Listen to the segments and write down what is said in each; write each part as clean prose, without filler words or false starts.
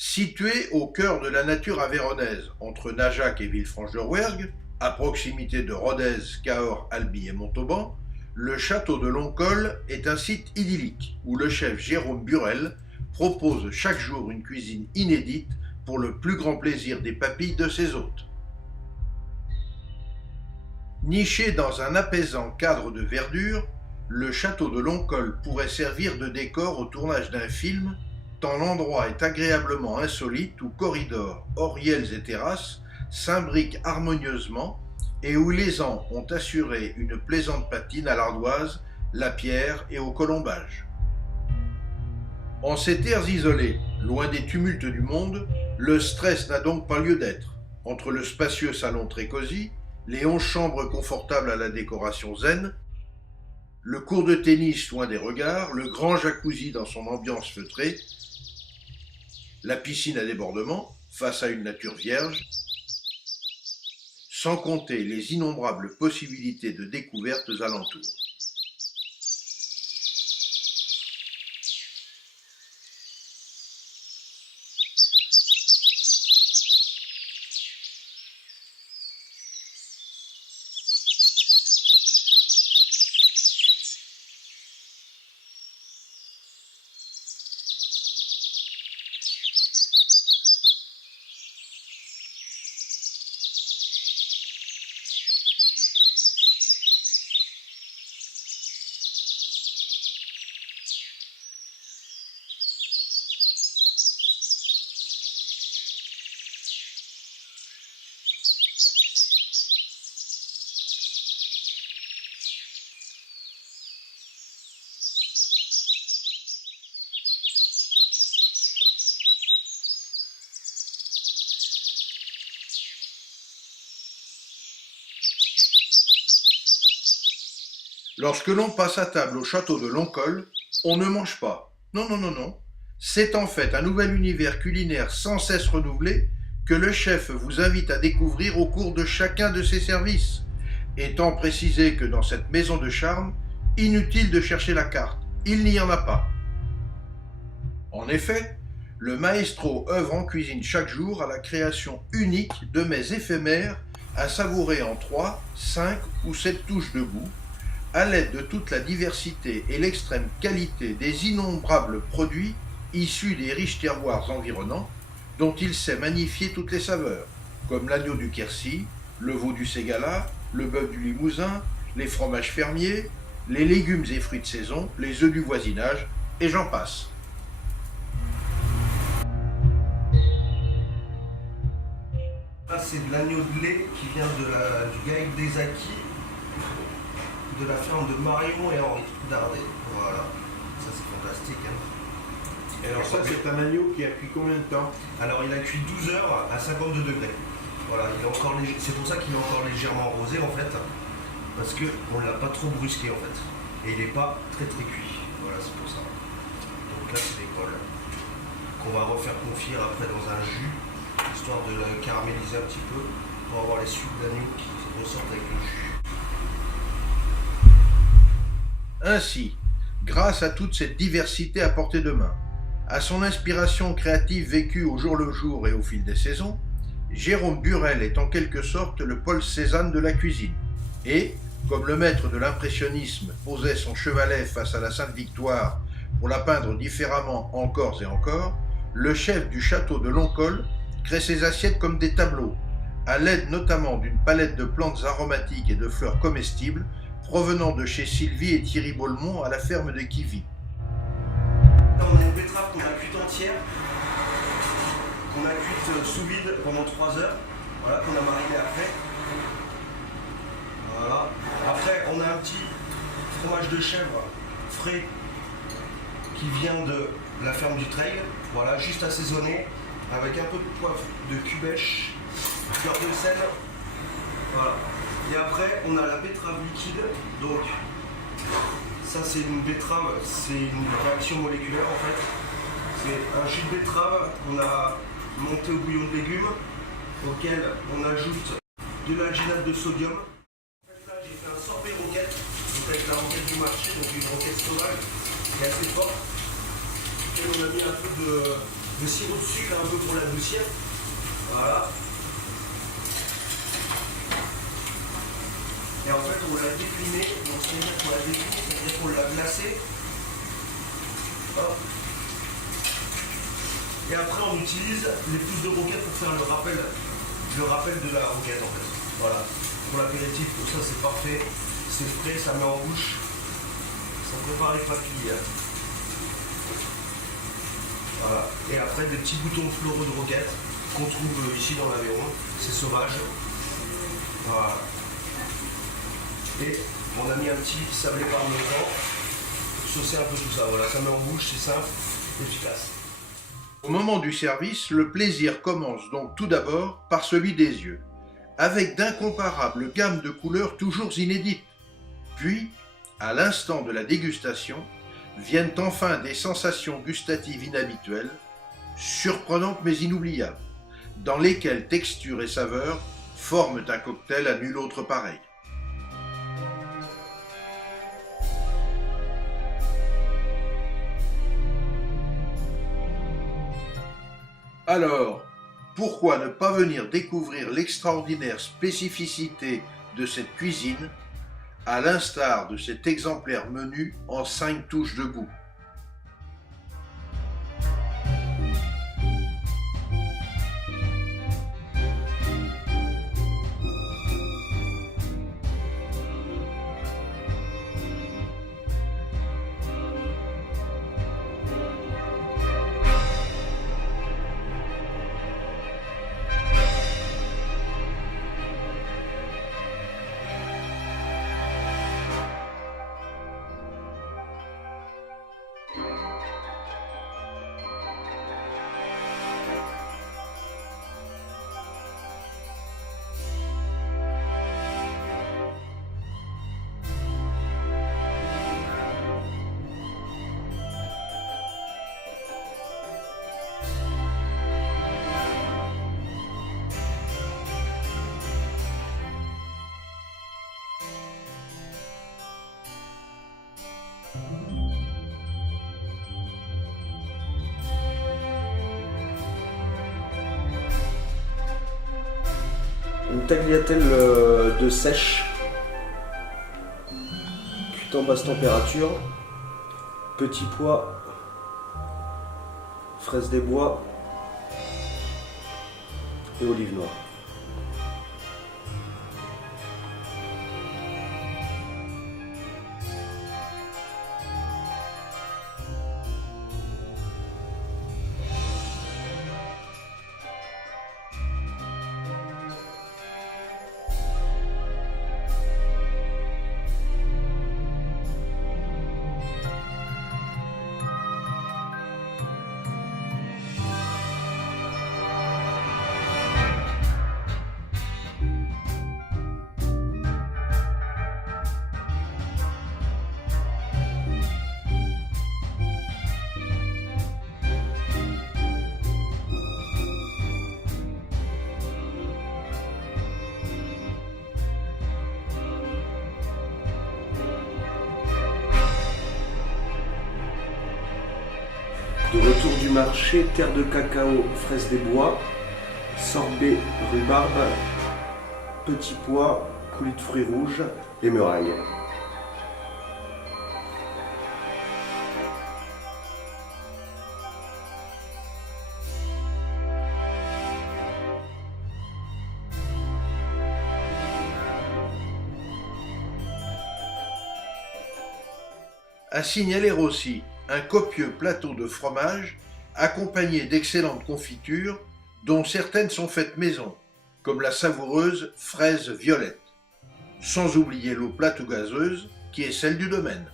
Situé au cœur de la nature avéronaise, entre Najac et Villefranche-de-Rouergue, à proximité de Rodez, Cahors, Albi et Montauban, le château de Loncol est un site idyllique où le chef Jérôme Burel propose chaque jour une cuisine inédite pour le plus grand plaisir des papilles de ses hôtes. Niché dans un apaisant cadre de verdure, le château de Loncol pourrait servir de décor au tournage d'un film, tant l'endroit est agréablement insolite où corridors, oriels et terrasses s'imbriquent harmonieusement et où les ans ont assuré une plaisante patine à l'ardoise, la pierre et au colombage. En ces terres isolées, loin des tumultes du monde, le stress n'a donc pas lieu d'être. Entre le spacieux salon très cosy, les 11 chambres confortables à la décoration zen, le court de tennis loin des regards, le grand jacuzzi dans son ambiance feutrée, la piscine à débordement face à une nature vierge, sans compter les innombrables possibilités de découvertes alentour. Lorsque l'on passe à table au château de Loncol, on ne mange pas. Non, non, non, non. C'est en fait un nouvel univers culinaire sans cesse renouvelé que le chef vous invite à découvrir au cours de chacun de ses services. Étant précisé que dans cette maison de charme, inutile de chercher la carte, il n'y en a pas. En effet, le maestro œuvre en cuisine chaque jour à la création unique de mets éphémères à savourer en 3, 5 ou 7 touches de goût, à l'aide de toute la diversité et l'extrême qualité des innombrables produits issus des riches terroirs environnants, dont il sait magnifier toutes les saveurs, comme l'agneau du Quercy, le veau du Ségala, le bœuf du Limousin, les fromages fermiers, les légumes et fruits de saison, les œufs du voisinage, et j'en passe. Là, c'est de l'agneau de lait qui vient du GAEC des Acquis, de la ferme de Marion et Henri Dardet. Voilà, ça c'est fantastique. Hein. Et alors ça, c'est un agneau qui a cuit combien de temps? Alors il a cuit 12 heures à 52 degrés. Voilà, c'est pour ça qu'il est encore légèrement rosé en fait, parce qu'on ne l'a pas trop brusqué en fait. Et il n'est pas très très cuit. Voilà, c'est pour ça. Donc là, c'est des cols qu'on va refaire confire après dans un jus, histoire de le caraméliser un petit peu pour avoir les sucs d'agneau qui ressortent avec le jus. Ainsi, grâce à toute cette diversité à portée de main, à son inspiration créative vécue au jour le jour et au fil des saisons, Jérôme Burel est en quelque sorte le Paul Cézanne de la cuisine. Et, comme le maître de l'impressionnisme posait son chevalet face à la Sainte Victoire pour la peindre différemment encore et encore, le chef du château de Loncol crée ses assiettes comme des tableaux, à l'aide notamment d'une palette de plantes aromatiques et de fleurs comestibles provenant de chez Sylvie et Thierry Beaulemont à la ferme de Kivy. On a une betterave qu'on a cuite entière, qu'on a cuite sous vide pendant 3 heures, voilà, qu'on a mariné après. Voilà. Après, on a un petit fromage de chèvre frais qui vient de la ferme du Treil, voilà, juste assaisonné, avec un peu de poivre de cubèche, fleur de sel. Voilà. Et après, on a la betterave liquide. Donc, ça c'est une betterave, c'est une réaction moléculaire en fait. C'est un jus de betterave qu'on a monté au bouillon de légumes, auquel on ajoute de l'alginate de sodium. En fait, là, j'ai fait un sorbet roquette, donc avec la roquette du marché, donc une roquette sauvage qui est assez forte. Et on a mis un peu Le sirop de sucre un peu pour l'adoucir. Voilà. Et en fait, on l'a décliné. Donc, c'est-à-dire qu'on l'a décliné, c'est-à-dire qu'on l'a glacé. Hop. Et après, on utilise les pousses de roquette pour faire le rappel de la roquette en fait. Voilà. Pour l'apéritif, tout ça c'est parfait. C'est frais, ça met en bouche. Ça prépare les papilles. Voilà. Et après, des petits boutons floraux de roquette qu'on trouve ici dans l'Aveyron. C'est sauvage. Voilà. Et on a mis un petit sablé parmesan pour saucer un peu tout ça. Voilà, ça met en bouche, c'est simple, efficace. Au moment du service, le plaisir commence donc tout d'abord par celui des yeux, avec d'incomparables gammes de couleurs toujours inédites. Puis, à l'instant de la dégustation, viennent enfin des sensations gustatives inhabituelles, surprenantes mais inoubliables, dans lesquelles texture et saveur forment un cocktail à nul autre pareil. Alors, pourquoi ne pas venir découvrir l'extraordinaire spécificité de cette cuisine, à l'instar de cet exemplaire menu en 5 touches de goût? Une tagliatelle de sèche, cuite en basse température, petits pois, fraises des bois et olives noires. De retour du marché, terre de cacao, fraises des bois, sorbet, rhubarbe, petits pois, coulis de fruits rouges et meringues. À signaler aussi un copieux plateau de fromage accompagné d'excellentes confitures dont certaines sont faites maison, comme la savoureuse fraise violette, sans oublier l'eau plate ou gazeuse qui est celle du domaine.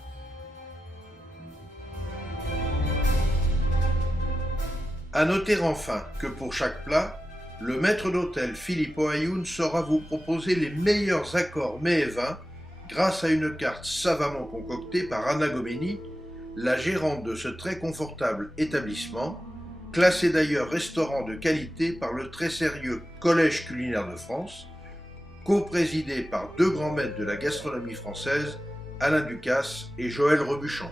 À noter enfin que pour chaque plat, le maître d'hôtel Philippe Ohayoun saura vous proposer les meilleurs accords mets et vins grâce à une carte savamment concoctée par Anna Gomeni, la gérante de ce très confortable établissement, classé d'ailleurs restaurant de qualité par le très sérieux Collège culinaire de France, co-présidé par deux grands maîtres de la gastronomie française, Alain Ducasse et Joël Rebuchon.